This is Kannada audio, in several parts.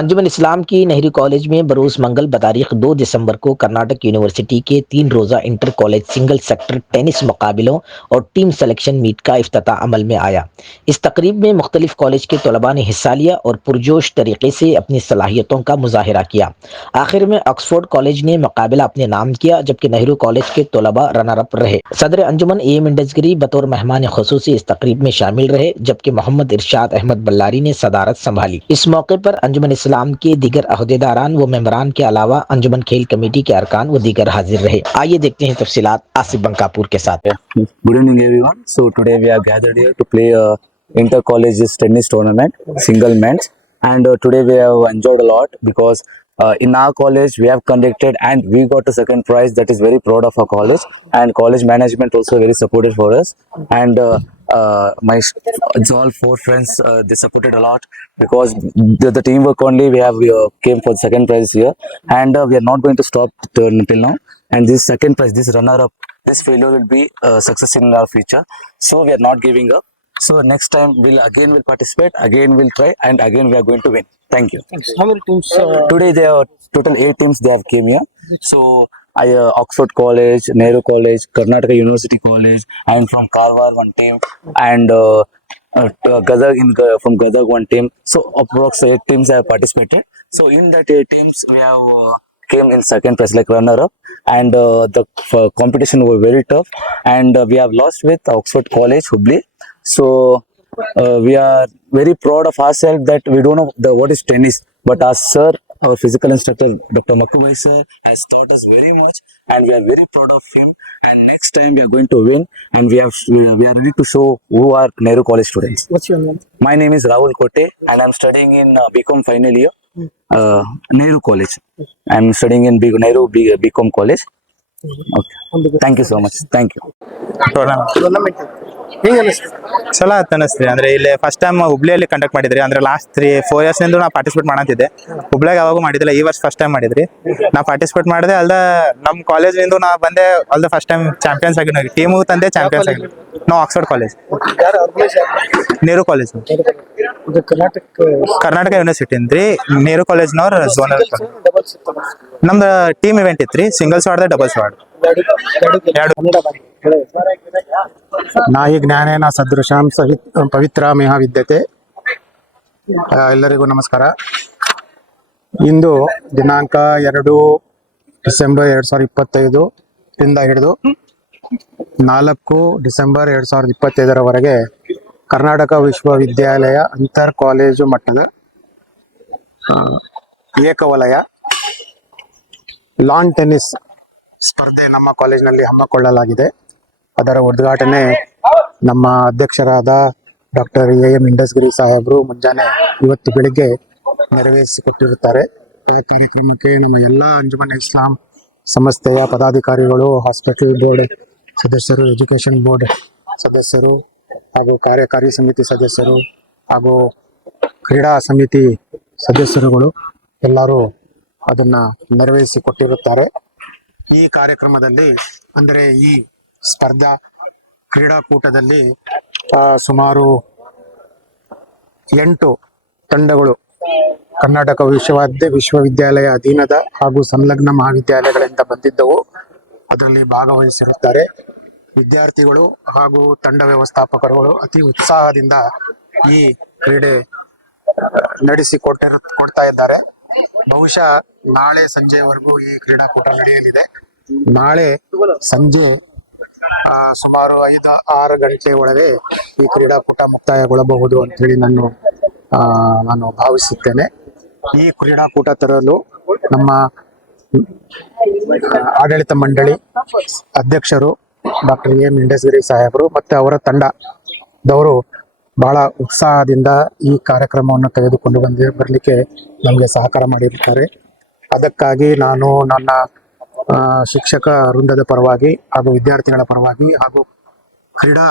अंजुमन इस्लाम की नेहरू कॉलेज में बरोज़ मंगल बतारीख 2 दिसंबर को कर्नाटक यूनिवर्सिटी के 3 रोज़ा inter college single sector tennis मुकाबलों और टीम सिलेक्शन मीट का इफ्तिताह अमल में आया। इस तकरीब में मुख्तलिफ कॉलेज के तलबा ने हिस्सा लिया और पुरजोश तरीके से अपनी सलाहियतों का मुजाहिरा किया। आखिर में ऑक्सफोर्ड कॉलेज ने मुकाबला अपने नाम किया, जबकि नेहरू कॉलेज के तलबा रनर अप रहे। सदर अंजुमन ए एम इंडसगिरी बतौर मेहमान खुसूसी इस तकरीब में शामिल रहे, जबकि मोहम्मद इरशाद अहमद बल्लारी ने सदारत संभाली। इस मौके पर अंजुमन इस्लाम के दीगर अहदेदारान व मेंबरान के अलावा अंजुमन खेल कमेटी के अरकान व दीगर हाजिर रहे। आइए देखते हैं तफसीलात आसिफ बंकापुर के साथ। Good evening, everyone. So today we are gathered here to play a inter-colleges tennis tournament, single men's, and today we have enjoyed a lot because in our college we have conducted and we got a second prize. That is very proud of our college, and college management also very supportive for us. And it's all four friends they supported a lot because the teamwork only we came for the second prize here, and we are not going to stop till now. And this second prize, this runner-up, this failure will be success in our future. So we are not giving up. So next time we'll participate, again we'll try, and again we are going to win. Thank you. How many teams? Today there are total 8 teams they have came here. So Oxford College, Nehru College, Karnataka University College, and from Karwar one team, and from Gadag one team. So approximately 8 teams have participated. So in that 8 teams we have came in second place like runner up, and the competition was very tough, and we have lost with Oxford College Hubli. So we are very proud of ourselves that we don't know what is tennis, but our physical instructor Dr. Makubai sir has taught us very much, and we are very proud of him. And next time we are going to win, and we are ready to show who are Nehru College students. What's your name? My name is Rahul Kote, and I'm studying in BCom final year, Nehru College. I'm studying in Nehru BCom College. Okay. Thank you so much. Thank you. Tournament. ಹೆಂಗ ಅನಿಸ್ತು? ಚಲೋ ಆಯ್ತು ಅನಿಸ್ತ್ರಿ. ಅಂದ್ರೆ ಇಲ್ಲಿ ಫಸ್ಟ್ ಟೈಮ್ ಹುಬ್ಳಿಯಲ್ಲಿ ಕಂಡಕ್ಟ್ ಮಾಡಿದ್ರಿ. ಅಂದ್ರೆ ಲಾಸ್ಟ್ 3-4 ಇಯರ್ಸ್ ನಿಂದ ನಾ ಪಾರ್ಟಿಸಿಪೇಟ್ ಮಾಡಂತಿದ್ದೆ. ಹುಬ್ಳಿಯಾಗ ಯಾವಾಗೂ ಮಾಡಿದಿಲ್ಲ, ಈ ವರ್ಷ ಫಸ್ಟ್ ಟೈಮ್ ಮಾಡಿದ್ರಿ. ನಾ ಪಾರ್ಟಿಸಿಪೇಟ್ ಮಾಡಿದೆ. ಅಲ್ದ ನಮ್ಮ ಕಾಲೇಜ್ ನಿಂದ ನಾ ಬಂದೆ, ಅಲ್ದ ಫಸ್ಟ್ ಟೈಮ್ ಚಾಂಪಿಯನ್ಸ್ ಆಗಿನ ಟೀಮು ತಂದೆ ಚಾಂಪಿಯನ್ಸ್ ಆಗಿ. ನಾವು ಆಕ್ಸ್ಫರ್ಡ್ ಕಾಲೇಜ್, ನೆಹರು ಕಾಲೇಜ್, ಇದು ಕರ್ನಾಟಕ ಯೂನಿವರ್ಸಿಟಿ ಅಂದ್ರಿ. ನೆಹರು ಕಾಲೇಜ್ನವ್ರ ಝೋನಲ್ ನಮ್ದು ಟೀಮ್ ಇವೆಂಟ್ ಇತ್ರಿ. ಸಿಂಗಲ್ಸ್ ಆಡ್ದೆ, ಡಬಲ್ಸ್ ಆಡ್ ನಾಯಿ ಜ್ಞಾನೇನ ಸದೃಶಾಂ ಪವಿತ್ರಾಮೇಹ ವಿದ್ಯತೆ. ಎಲ್ಲರಿಗೂ ನಮಸ್ಕಾರ. ಇಂದು ದಿನಾಂಕ 2 ಡಿಸೆಂಬರ್ 2025 ರಿಂದ ಹಿಡಿದು 4 ಡಿಸೆಂಬರ್ 2025 ಕರ್ನಾಟಕ ವಿಶ್ವವಿದ್ಯಾಲಯ ಅಂತರ್ ಕಾಲೇಜು ಮಟ್ಟದ ಏಕವಲಯ ಲಾನ್ ಟೆನ್ನಿಸ್ ಸ್ಪರ್ಧೆ ನಮ್ಮ ಕಾಲೇಜಿನಲ್ಲಿ ಹಮ್ಮಿಕೊಳ್ಳಲಾಗಿದೆ. ಅದರ ಉದ್ಘಾಟನೆ ನಮ್ಮ ಅಧ್ಯಕ್ಷರಾದ ಡಾಕ್ಟರ್ ಎಂ ಇಂಡಸ್ಗಿರಿ ಸಾಹೇಬರು ಮುಂಜಾನೆ ಇವತ್ತು ಬೆಳಿಗ್ಗೆ ನೆರವೇರಿಸಿಕೊಟ್ಟಿರುತ್ತಾರೆ. ಕಾರ್ಯಕ್ರಮಕ್ಕೆ ನಮ್ಮ ಎಲ್ಲ ಅಂಜುಮನ್ ಇಸ್ಲಾಂ ಸಂಸ್ಥೆಯ ಪದಾಧಿಕಾರಿಗಳು, ಹಾಸ್ಪಿಟಲ್ ಬೋರ್ಡ್ ಸದಸ್ಯರು, ಎಜುಕೇಶನ್ ಬೋರ್ಡ್ ಸದಸ್ಯರು, ಹಾಗೂ ಕಾರ್ಯಕಾರಿ ಸಮಿತಿ ಸದಸ್ಯರು, ಹಾಗೂ ಕ್ರೀಡಾ ಸಮಿತಿ ಸದಸ್ಯರುಗಳು ಎಲ್ಲರೂ ಅದನ್ನ ನೆರವೇರಿಸಿಕೊಟ್ಟಿರುತ್ತಾರೆ. ಈ ಕಾರ್ಯಕ್ರಮದಲ್ಲಿ ಅಂದರೆ ಈ ಸ್ಪರ್ಧಾ ಕ್ರೀಡಾಕೂಟದಲ್ಲಿ ಸುಮಾರು 8 ತಂಡಗಳು ಕರ್ನಾಟಕ ವಿಶ್ವವಿದ್ಯಾಲಯ ಅಧೀನದ ಹಾಗೂ ಸಂಲಗ್ನ ಮಹಾವಿದ್ಯಾಲಯಗಳಿಂದ ಬಂದಿದ್ದವು. ಅದರಲ್ಲಿ ಭಾಗವಹಿಸಿರುತ್ತಾರೆ. ವಿದ್ಯಾರ್ಥಿಗಳು ಹಾಗೂ ತಂಡ ವ್ಯವಸ್ಥಾಪಕರುಗಳು ಅತಿ ಉತ್ಸಾಹದಿಂದ ಈ ಕ್ರೀಡೆ ಕೊಡ್ತಾ ಇದ್ದಾರೆ. ಬಹುಶಃ ನಾಳೆ ಸಂಜೆವರೆಗೂ ಈ ಕ್ರೀಡಾಕೂಟ ನಡೆಯಲಿದೆ. ನಾಳೆ ಸಂಜೆ ಸುಮಾರು 5-6 ಗಂಟೆ ಒಳಗೆ ಈ ಕ್ರೀಡಾಕೂಟ ಮುಕ್ತಾಯಗೊಳ್ಳಬಹುದು ಅಂತ ಹೇಳಿ ನಾನು ಭಾವಿಸುತ್ತೇನೆ. ಈ ಕ್ರೀಡಾಕೂಟ ತರಲು ನಮ್ಮ ಆಡಳಿತ ಮಂಡಳಿ ಅಧ್ಯಕ್ಷರು ಡಾಕ್ಟರ್ ಎಂ ಇಂಡಸ್ಗಿರಿ ಸಾಹೇಬರು ಮತ್ತು ಅವರ ತಂಡದವರು ಬಹಳ ಉತ್ಸಾಹದಿಂದ ಈ ಕಾರ್ಯಕ್ರಮವನ್ನು ತೆಗೆದುಕೊಂಡು ಬರಲಿಕ್ಕೆ ನಮಗೆ ಸಹಕಾರ ಮಾಡಿರುತ್ತಾರೆ. ಅದಕ್ಕಾಗಿ ನಾನು ನನ್ನ ಶಿಕ್ಷಕ ವೃಂದದ ಪರವಾಗಿ ಹಾಗೂ ವಿದ್ಯಾರ್ಥಿಗಳ ಪರವಾಗಿ ಹಾಗೂ ಕ್ರೀಡಾ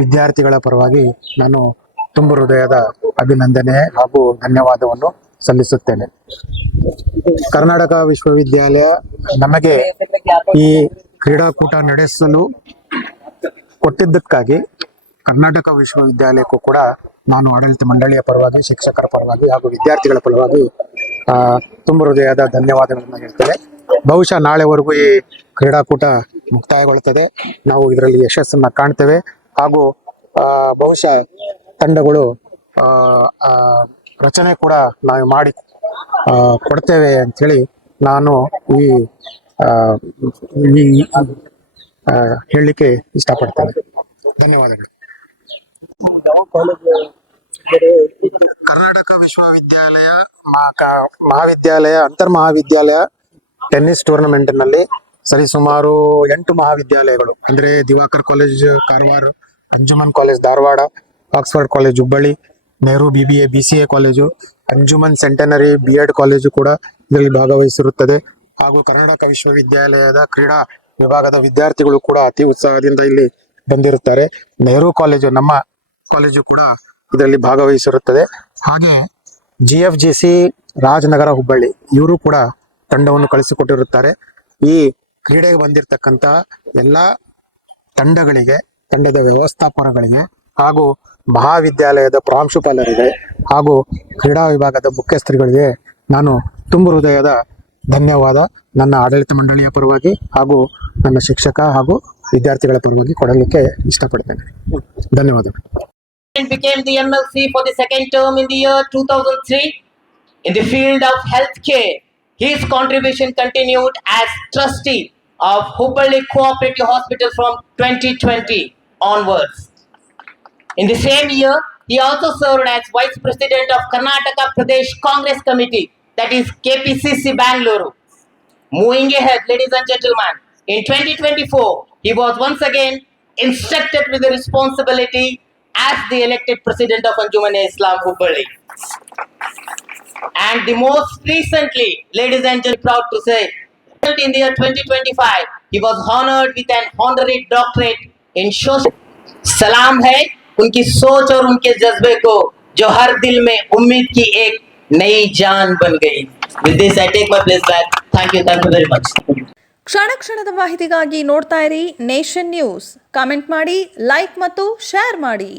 ವಿದ್ಯಾರ್ಥಿಗಳ ಪರವಾಗಿ ನಾನು ತುಂಬ ಹೃದಯದ ಅಭಿನಂದನೆ ಹಾಗೂ ಧನ್ಯವಾದವನ್ನು ಸಲ್ಲಿಸುತ್ತೇನೆ. ಕರ್ನಾಟಕ ವಿಶ್ವವಿದ್ಯಾಲಯ ನಮಗೆ ಈ ಕ್ರೀಡಾಕೂಟ ನಡೆಸಲು ಕೊಟ್ಟಿದ್ದಕ್ಕಾಗಿ ಕರ್ನಾಟಕ ವಿಶ್ವವಿದ್ಯಾಲಯಕ್ಕೂ ಕೂಡ ನಾನು ಆಡಳಿತ ಮಂಡಳಿಯ ಪರವಾಗಿ, ಶಿಕ್ಷಕರ ಪರವಾಗಿ ಹಾಗೂ ವಿದ್ಯಾರ್ಥಿಗಳ ಪರವಾಗಿ ತುಂಬ ಹೃದಯದ ಧನ್ಯವಾದಗಳನ್ನು ಹೇಳ್ತೇನೆ. ಬಹುಶಃ ನಾಳೆವರೆಗೂ ಈ ಕ್ರೀಡಾಕೂಟ ಮುಕ್ತಾಯಗೊಳ್ಳುತ್ತದೆ. ನಾವು ಇದರಲ್ಲಿ ಯಶಸ್ಸನ್ನು ಕಾಣ್ತೇವೆ ಹಾಗೂ ಬಹುಶಃ ತಂಡಗಳು ರಚನೆ ಕೂಡ ನಾವು ಮಾಡಿ ಕೊಡ್ತೇವೆ ಅಂಥೇಳಿ ನಾನು ಈ ಹೇಳಲಿಕ್ಕೆ ಇಷ್ಟಪಡ್ತೇನೆ. ಧನ್ಯವಾದಗಳು. ಕರ್ನಾಟಕ ವಿಶ್ವವಿದ್ಯಾಲಯ ಮಹಾವಿದ್ಯಾಲಯ ಅಂತರ್ ಮಹಾವಿದ್ಯಾಲಯ ಟೆನ್ನಿಸ್ ಟೂರ್ನಮೆಂಟ್ನಲ್ಲಿ ಸರಿಸುಮಾರು 8 ಮಹಾವಿದ್ಯಾಲಯಗಳು ಅಂದರೆ Diwakar college Karwar, Anjuman college Dharwad, Oxford college Hubballi, Nehru BBA BCA college, Anjuman centenary B.Ed college ಕೂಡ ಇದರಲ್ಲಿ ಭಾಗವಹಿಸಿರುತ್ತದೆ. ಹಾಗೂ ಕರ್ನಾಟಕ ವಿಶ್ವವಿದ್ಯಾಲಯದ ಕ್ರೀಡಾ ವಿಭಾಗದ ವಿದ್ಯಾರ್ಥಿಗಳು ಕೂಡ ಅತಿ ಉತ್ಸಾಹದಿಂದ ಇಲ್ಲಿ ಬಂದಿರುತ್ತಾರೆ. ನೆಹರು ಕಾಲೇಜು, ನಮ್ಮ ಕಾಲೇಜು ಕೂಡ ಇದರಲ್ಲಿ ಭಾಗವಹಿಸಿರುತ್ತದೆ. ಹಾಗೆ GFGC ರಾಜನಗರ ಹುಬ್ಬಳ್ಳಿ ಇವರು ಕೂಡ ತಂಡವನ್ನು ಕಳಿಸಿಕೊಟ್ಟಿರುತ್ತಾರೆ. ಈ ಕ್ರೀಡೆಗೆ ಬಂದಿರತಕ್ಕಂತ ಎಲ್ಲಾ ತಂಡಗಳಿಗೆ, ತಂಡದ ವ್ಯವಸ್ಥಾಪಕರಿಗೆ ಹಾಗೂ ಮಹಾವಿದ್ಯಾಲಯದ ಪ್ರಾಂಶುಪಾಲರಿಗೆ ಹಾಗೂ ಕ್ರೀಡಾ ವಿಭಾಗದ ಮುಖ್ಯಸ್ಥರುಗಳಿಗೆ ನಾನು ತುಂಬ ಹೃದಯದ ಧನ್ಯವಾದ ನನ್ನ ಆಡಳಿತ ಮಂಡಳಿಯ ಪರವಾಗಿ ಹಾಗೂ ನನ್ನ ಶಿಕ್ಷಕ ಹಾಗೂ ವಿದ್ಯಾರ್ಥಿಗಳ ಪರವಾಗಿ ಕೊಡಲಿಕ್ಕೆ ಇಷ್ಟಪಡ್ತೇನೆ. ಧನ್ಯವಾದಗಳು. Became the MLC for the second term in the year 2003 in the field of healthcare. His contribution continued as trustee of Hubballi Cooperative Hospital from 2020 onwards. In the same year, he also served as Vice President of Karnataka Pradesh Congress Committee, that is KPCC Bangalore. Moving ahead, ladies and gentlemen, in 2024, he was once again instructed with the responsibility as the elected President of Anjuman-e-Islam Hubballi. And the most recently, ladies and gentlemen, proud to say, in the year 2025, he was honored with an honorary doctorate in social. सलाम है उनकी सोच और उनके जज्बे को जो हर दिल में उम्मीद की एक नई जान बन गई. With this, I take my place back. Thank you very much. ಕ್ಷಣ ಕ್ಷಣದ ಮಾಹಿತಿಗಾಗಿ ನೋಡ್ತಾ ಇರಿ ನೇಷನ್ ನ್ಯೂಸ್. ಕಾಮೆಂಟ್ ಮಾಡಿ, ಲೈಕ್ ಮತ್ತು ಶೇರ್ ಮಾಡಿ.